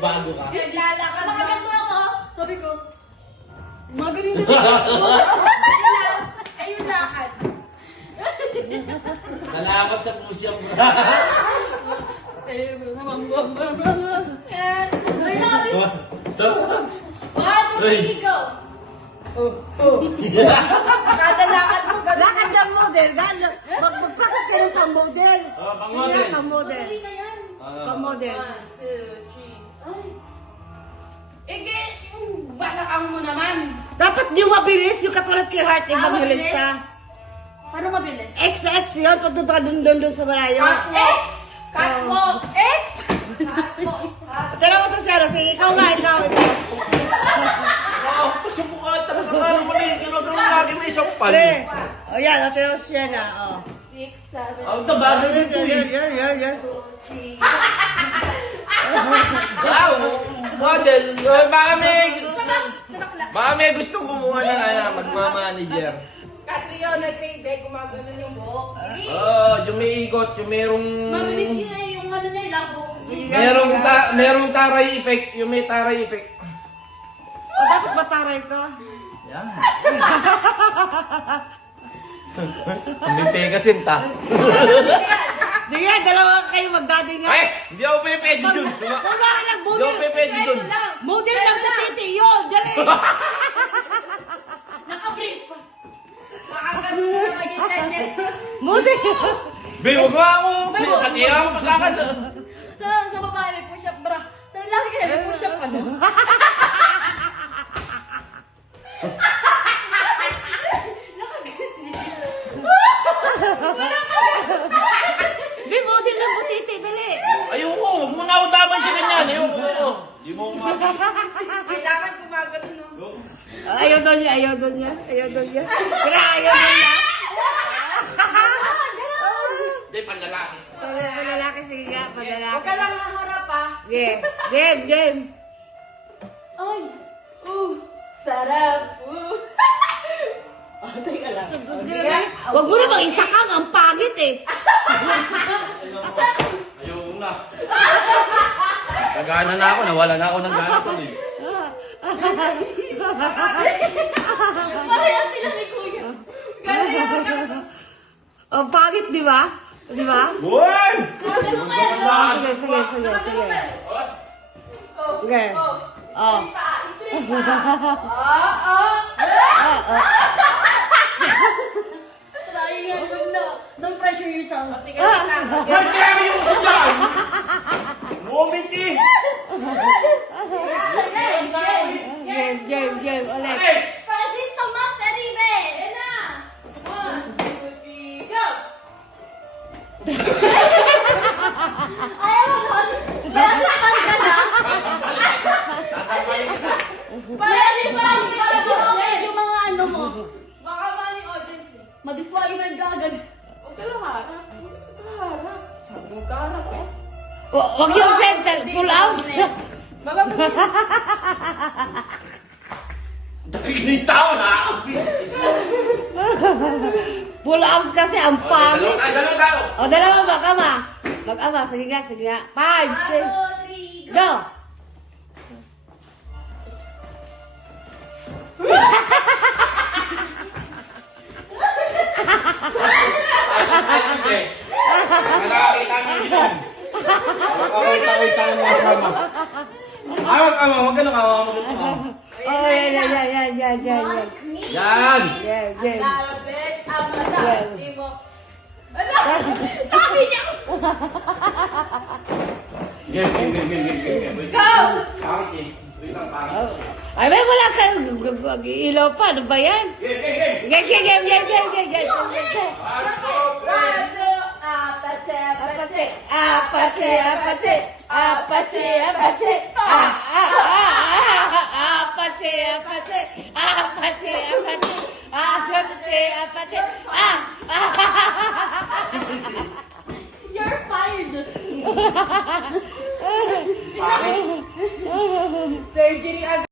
bago ka. Naglalakad. Nakaganto ako. Sabi ko, Magaling na din. Ayun lakad. Salamat sa pusyang mo. eh, ay natin. One, two, three, go. Kada lakad mo, gano'n. Lakad ng model. Mag-practice ka ng pang-model. Pang-model. Sige, pang-model. Madali na yan. Pang-model. 1, 2, 3. Ige, balakang mo naman. Dapat yung mabilis, yung katulad kay Heart, yung mabilis mabilis? ka. Paano mabilis? X yun, pagpunta ka dun sa malayo. X! Catwalk! X! Tira mo to, Sarah. Sige, ikaw nga, ikaw. Subukan talaga ka mali. Ginagawa lagi may isang pal. Pre. O yan, ate mo siya na. O. 6, 7, Ang tabagay dito eh. Yan. 3. Wow! Model. Sabakla. Baka may gustong kumuha ng magmamanager. Catriona Grade, gumagano yung buhok. Sige. Yung may ikot, yung merong... Mabilis yun eh, yung ano niya, labo. Merong taray effect, yung may taray effect. O, dapat mataray ko. Yan. Hindi pegasin ta. Di yan, dalawa kayo magdadi nga. Ay! Hindi ako pwede dun. Wala ka lang, Hindi ako pwede dun. model lang sa city. Yun, dali. Naka-brief pa. Makagano na maging kanya. Model. Be, huwag mo ako. Pati ako pagkakan. Sa babae may push-up bra. Sa lalaki kasi may push-up ano. Di, model lang po titi, dali. Ayoko, huwag mo na ako damay sa ganyan. Ayoko. Hindi mo umabot. Kailangan gumagano, no? Ayaw daw niya. Kaya ayaw daw niya. Hindi, panlalaki. Palalaki, sige nga, Huwag palalaki. ka lang haharap, ha? Game. Ay! Sarap! Teka lang. Huwag mo namang isakang, ang pangit eh. Ayoko na. Nagana na ako, nawala na ako ng gana ko eh. Parehas sila ni Kuya. Ang pangit, di ba? Di ba? Uy! Ano kaya? Sige. Sige. Oh. Straight pa. Sayang nga, don't pressure yourself. Sige, wait lang. Mas kaya mo yung dyan! Moment eh! Game. Ulit. Alex! Francis Tomas Eribe! Yan na. 1, 2, 3, go! Ayaw mo nun. Kaya sakan ka na. Francis, parang Yung mga ano mo. baka maling audience, eh. Madisqualified ka agad. Huwag ka lang harap. Sabi mo ka harap, eh. Huwag yung center. Full out. Baba mo. Nakikita ko na ako. Full outs kasi ang pangit. Dalawa. O, dalawa mag-ama. Mag-ama. Sige nga. 5, 6. 1, 2, 3, Go! Nakakita mo yun. Nakakita ko yung kasama. Ay, wag ganun ka. Oh, yan. Yan! Game. Lalo, bitch. Amanda. Well. Di mo. Ano? Sabi niya. Game. Go! Bakit eh? Wait lang, bakit? Ay, may wala ka. Ilaw pa. Ano ba yan? Game. Game. You're fired. Bakit? Surgery agad.